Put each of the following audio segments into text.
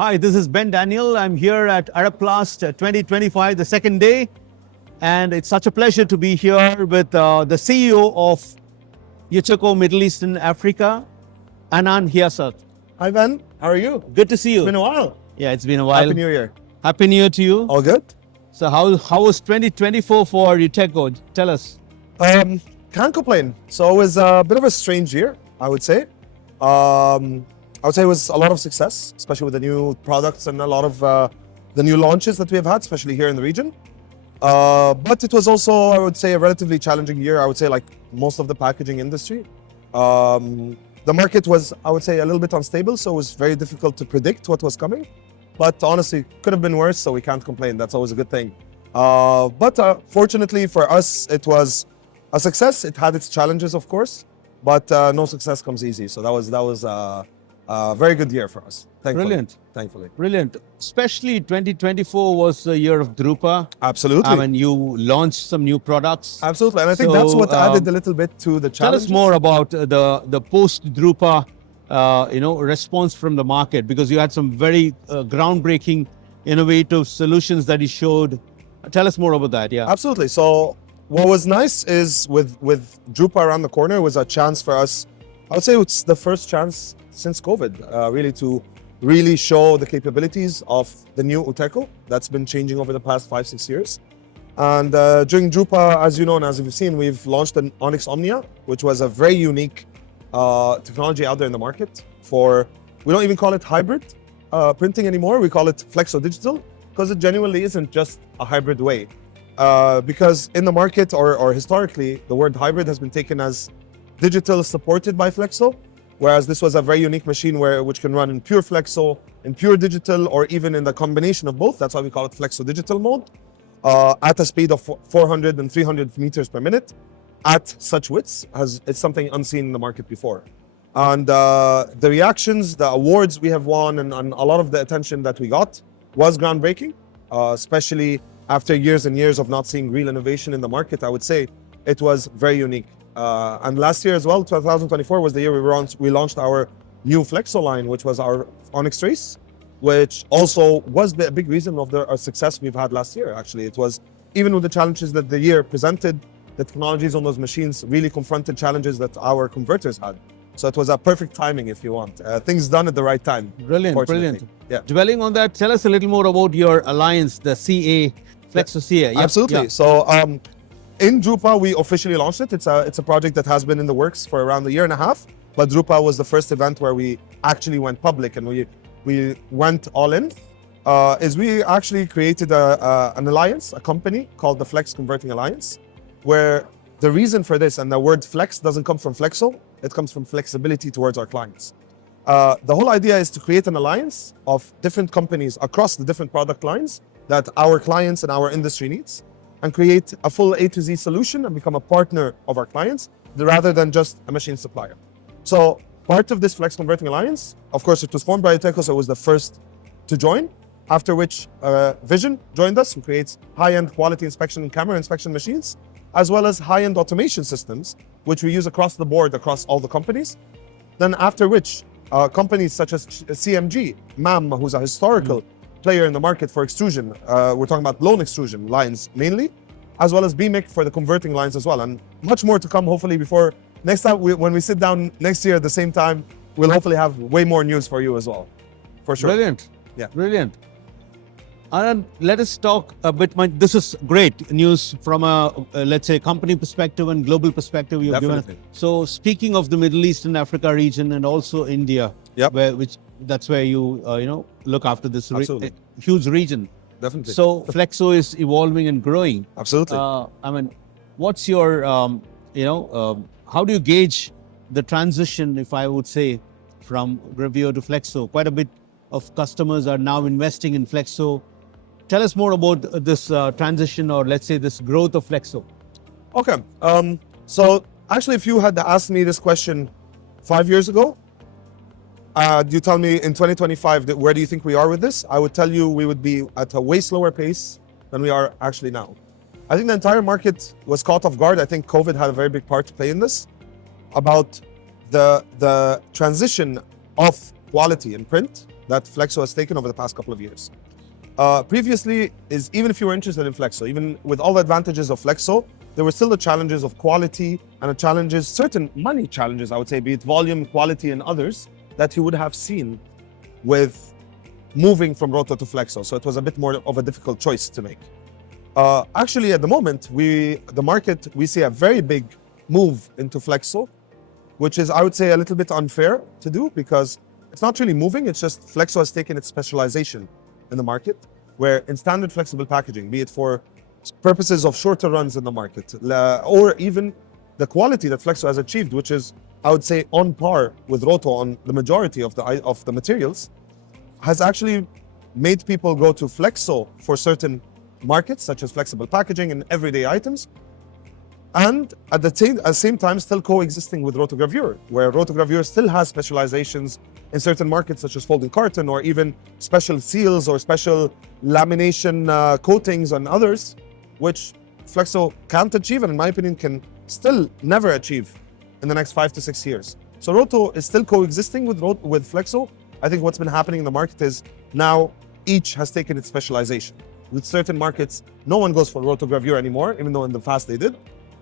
Hi, this is Ben Daniel. I'm here at ArabPlast 2025, the second day. And it's such a pleasure to be here with the CEO of Uteco, Middle East and Africa, Anan Hiyasat. Hi, Ben. How are you? Good to see you. It's been a while. Yeah, it's been a while. Happy New Year. Happy New Year to you. All good? So how was 2024 for Uteco? Tell us. Can't complain. So it was a bit of a strange year, I would say. I would say it was a lot of success, especially with the new products and a lot of the new launches that we have had, especially here in the region. But it was also, I would say, a relatively challenging year. I would say like most of the packaging industry. The market was, I would say, a little bit unstable, so it was very difficult to predict what was coming. But honestly, could have been worse, so we can't complain. That's always a good thing. But fortunately for us, it was a success. It had its challenges, of course, but no success comes easy. So that was a very good year for us. Thankfully. Brilliant. Thankfully. Brilliant. Especially 2024 was the year of Drupa. Absolutely. I mean, you launched some new products. Absolutely. And I think that's what added a little bit to the challenge. Tell us more about the post-Drupa response from the market, because you had some very groundbreaking, innovative solutions that you showed. Tell us more about that. Yeah. Absolutely. So what was nice is with Drupa around the corner was a chance for us. I would say it's the first chance since COVID, really to really show the capabilities of the new Uteco that's been changing over the past 5-6 years. And during Drupa, as you know and as you've seen, we've launched an Onyx Omnia, which was a very unique technology out there in the market for, we don't even call it hybrid printing anymore, we call it Flexo digital, because it genuinely isn't just a hybrid way. Because in the market or historically, the word hybrid has been taken as digital supported by Flexo, whereas this was a very unique machine which can run in pure Flexo, in pure digital, or even in the combination of both. That's why we call it Flexo digital mode, at a speed of 400 and 300 meters per minute at such widths. It's something unseen in the market before. And the reactions, the awards we have won, and a lot of the attention that we got was groundbreaking, especially after years and years of not seeing real innovation in the market. I would say it was very unique. And last year as well, 2024 was the year we launched our new Flexo line, which was our Onyx Trace, which also was a big reason of our success we've had last year. Actually, it was, even with the challenges that the year presented, the technologies on those machines really confronted challenges that our converters had. So it was a perfect timing, if you want. Things done at the right time. Brilliant, brilliant. Yeah. Dwelling on that, tell us a little more about your alliance, the CA, Flexo CA. Yep. Absolutely. Yeah. So in Drupa, we officially launched it. It's a project that has been in the works for around a year and a half. But Drupa was the first event where we actually went public and we went all in. We actually created an alliance, a company called the Flex Converting Alliance, where the reason for this, and the word flex doesn't come from Flexo, it comes from flexibility towards our clients. The whole idea is to create an alliance of different companies across the different product lines that our clients and our industry needs, and create a full A to Z solution and become a partner of our clients rather than just a machine supplier. So part of this Flex Converting Alliance, of course, it was formed by Uteco, so it was the first to join, after which Vision joined us, who creates high-end quality inspection and camera inspection machines, as well as high-end automation systems, which we use across the board, across all the companies. Then after which, companies such as CMG, MAM, who's a historical player in the market for extrusion, we're talking about blown extrusion lines mainly, as well as BMIC for the converting lines as well. And much more to come, hopefully, before next time, when we sit down next year at the same time, we'll hopefully have way more news for you as well, for sure. Brilliant. Yeah. Brilliant. Anand, let us talk a bit. This is great news from a, let's say, company perspective and global perspective you've Definitely. given. So speaking of the Middle East and Africa region and also India, Yep. that's where you look after this Absolutely. huge region. Definitely. So Flexo is evolving and growing. Absolutely. I mean, what's your how do you gauge the transition, if I would say, from Gravio to Flexo? Quite a bit of customers are now investing in Flexo. Tell us more about this transition, or let's say this growth of Flexo. Okay. So actually, if you had asked me this question 5 years ago, you tell me in 2025, where do you think we are with this? I would tell you we would be at a way slower pace than we are actually now. I think the entire market was caught off guard. I think COVID had a very big part to play in this, about the transition of quality in print that Flexo has taken over the past couple of years. Previously, is even if you were interested in Flexo, even with all the advantages of Flexo, there were still the challenges of quality and the challenges, certain money challenges, I would say, be it volume, quality, and others, that you would have seen with moving from Roto to Flexo. So it was a bit more of a difficult choice to make. Actually, at the moment, we see a very big move into Flexo, which is, I would say, a little bit unfair to do because it's not really moving. It's just Flexo has taken its specialization in the market, where in standard flexible packaging, be it for purposes of shorter runs in the market, or even the quality that Flexo has achieved, which is, I would say, on par with Roto on the majority of the materials, has actually made people go to Flexo for certain markets, such as flexible packaging and everyday items, and at the same time still coexisting with rotogravure, where rotogravure still has specializations in certain markets, such as folding carton or even special seals or special lamination coatings and others, which Flexo can't achieve, and in my opinion can still never achieve in the next 5 to 6 years. So Roto is still coexisting with Flexo. I think what's been happening in the market is now each has taken its specialization. With certain markets, no one goes for rotogravure anymore, even though in the past they did.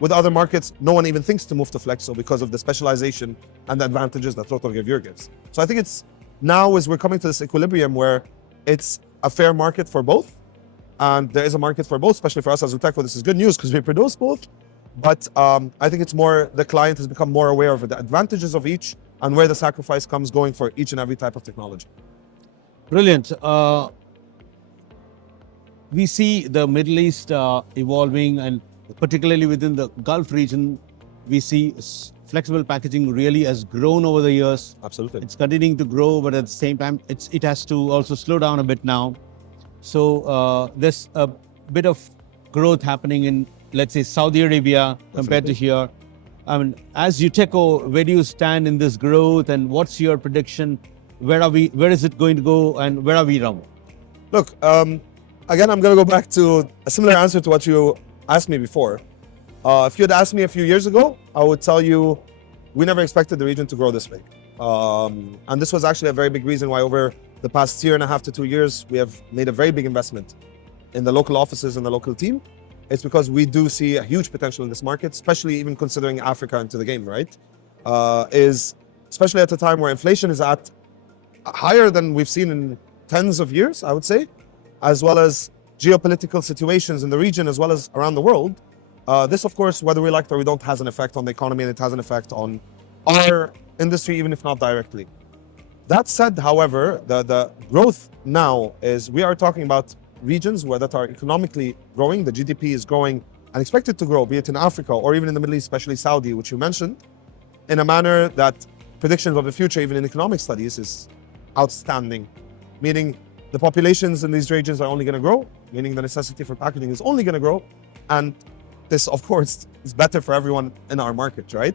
With other markets, no one even thinks to move to Flexo because of the specialization and the advantages that rotogravure gives. So I think it's now as we're coming to this equilibrium where it's a fair market for both, and there is a market for both, especially for us as Uteco. This is good news because we produce both. But I think it's more the client has become more aware of the advantages of each and where the sacrifice comes going for each and every type of technology. Brilliant. We see the Middle East evolving, and particularly within the Gulf region, we see flexible packaging really has grown over the years. Absolutely. It's continuing to grow, but at the same time, it has to also slow down a bit now. So there's a bit of growth happening in, let's say, Saudi Arabia compared to here. I mean, as Uteco, where do you stand in this growth, and what's your prediction? Where are we? Where is it going to go, and where are we now? Look, again, I'm going to go back to a similar answer to what you asked me before. If you had asked me a few years ago, I would tell you we never expected the region to grow this big. And this was actually a very big reason why over the past 1.5 to 2 years, we have made a very big investment in the local offices and the local team. It's because we do see a huge potential in this market, especially even considering Africa into the game, right? Especially at a time where inflation is at higher than we've seen in tens of years, I would say, as well as geopolitical situations in the region as well as around the world. This, of course, whether we like it or we don't, has an effect on the economy, and it has an effect on our industry, even if not directly. That said, however, the growth now is we are talking about regions that are economically growing. The GDP is growing and expected to grow, be it in Africa or even in the Middle East, especially Saudi, which you mentioned, in a manner that predictions of the future, even in economic studies, is outstanding. Meaning the populations in these regions are only going to grow, meaning the necessity for packaging is only going to grow. And this, of course, is better for everyone in our market, right?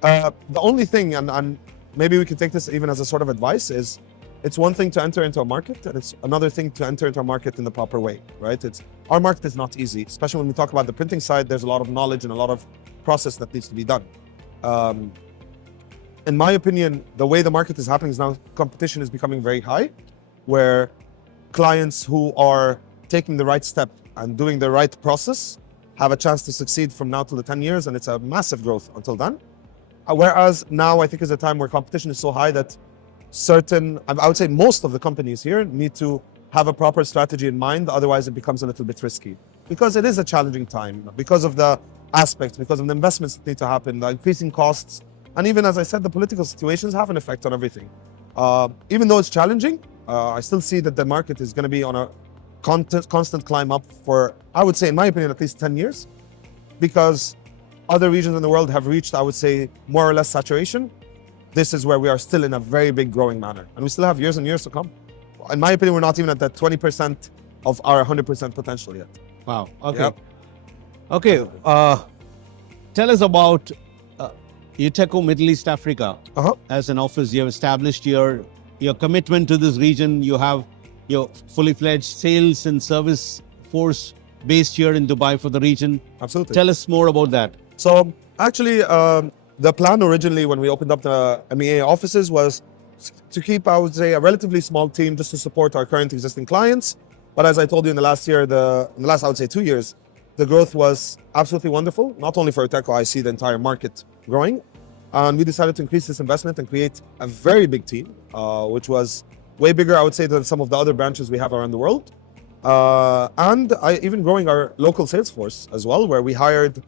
The only thing, and maybe we can take this even as a sort of advice, is it's one thing to enter into a market, and it's another thing to enter into a market in the proper way, right? Our market is not easy, especially when we talk about the printing side. There's a lot of knowledge and a lot of process that needs to be done. In my opinion, the way the market is happening is now competition is becoming very high, where clients who are taking the right step and doing the right process have a chance to succeed from now till the 10 years, and it's a massive growth until then. Whereas now I think is a time where competition is so high that I would say most of the companies here need to have a proper strategy in mind, otherwise it becomes a little bit risky. Because it is a challenging time, because of the aspects, because of the investments that need to happen, the increasing costs, and even, as I said, the political situations have an effect on everything. Even though it's challenging, I still see that the market is going to be on a constant climb up for, I would say, in my opinion, at least 10 years, because other regions in the world have reached, I would say, more or less saturation. This is where we are still in a very big growing manner, and we still have years and years to come. In my opinion, we're not even at that 20% of our 100% potential yet. Wow. Okay. Yep. Okay. Tell us about Uteco Middle East Africa. As an office, you have established your commitment to this region. You have your fully fledged sales and service force based here in Dubai for the region. Absolutely. Tell us more about that. So actually, the plan originally when we opened up the MEA offices was to keep, I would say, a relatively small team just to support our current existing clients. But as I told you in the last year, in the last, I would say, 2 years, the growth was absolutely wonderful. Not only for Uteco, I see the entire market growing. And we decided to increase this investment and create a very big team, which was way bigger, I would say, than some of the other branches we have around the world. Even growing our local sales force as well, where we hired,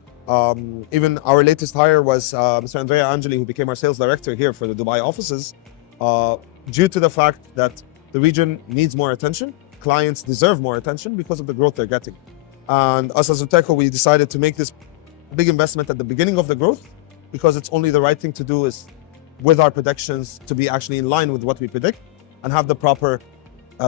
even our latest hire was Mr. Andrea Angeli, who became our sales director here for the Dubai offices, due to the fact that the region needs more attention. Clients deserve more attention because of the growth they're getting. And us as Uteco, we decided to make this big investment at the beginning of the growth, because it's only the right thing to do is with our predictions to be actually in line with what we predict and have the proper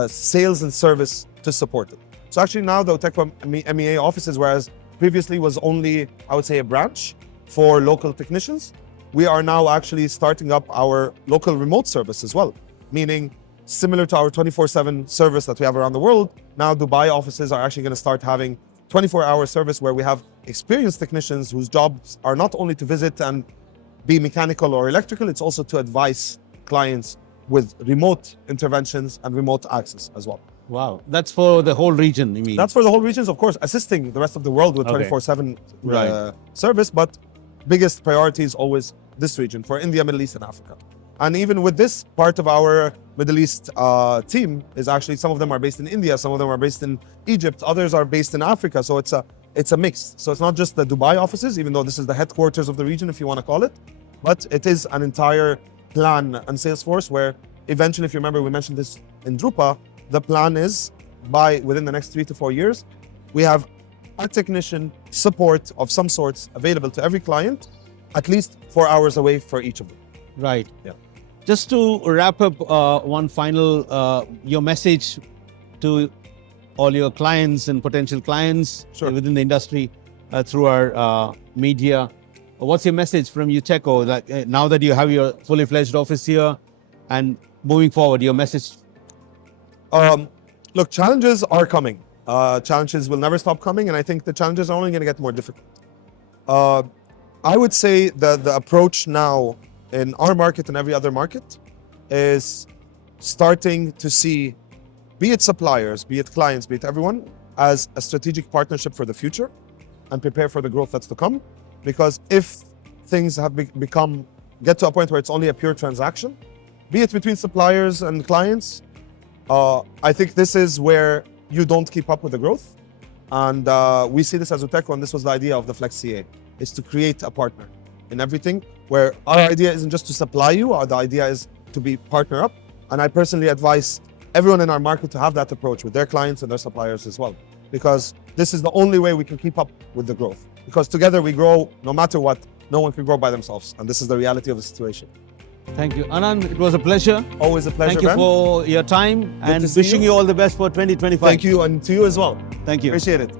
sales and service to support it. So actually now the Uteco MEA offices, whereas previously was only, I would say, a branch for local technicians, we are now actually starting up our local remote service as well, meaning similar to our 24/7 service that we have around the world. Now Dubai offices are actually going to start having 24-hour service where we have experienced technicians whose jobs are not only to visit and be mechanical or electrical, it's also to advise clients with remote interventions and remote access as well. Wow, that's for the whole region, you mean? That's for the whole regions, of course, assisting the rest of the world with 24/7 service, but biggest priority is always this region for India, Middle East, and Africa. And even with this, part of our Middle East team is actually, some of them are based in India, some of them are based in Egypt, others are based in Africa. So it's a mix. So it's not just the Dubai offices, even though this is the headquarters of the region, if you want to call it, but it is an entire plan and sales force where eventually, if you remember, we mentioned this in Drupa, the plan is within the next 3 to 4 years, we have a technician support of some sorts available to every client, at least 4 hours away for each of them. Right. Yeah. Just to wrap up, one final, your message to all your clients and potential clients within the industry through our media. What's your message from Uteco? Like, now that you have your fully fledged office here and moving forward, your message? Look, challenges are coming. Challenges will never stop coming, and I think the challenges are only going to get more difficult. I would say that the approach now in our market and every other market is starting to see, be it suppliers, be it clients, be it everyone, as a strategic partnership for the future and prepare for the growth that's to come. Because if things have get to a point where it's only a pure transaction, be it between suppliers and clients, I think this is where you don't keep up with the growth. And we see this as Uteco, and this was the idea of the Flex CA, is to create a partner in everything, where our idea isn't just to supply you, the idea is to be partner up. And I personally advise everyone in our market to have that approach with their clients and their suppliers as well, because this is the only way we can keep up with the growth. Because together we grow, no matter what, no one can grow by themselves. And this is the reality of the situation. Thank you. Anan, it was a pleasure. Always a pleasure, Thank you Ben. for your time and wishing you all the best for 2025. Thank you, and to you as well. Thank you. Appreciate it.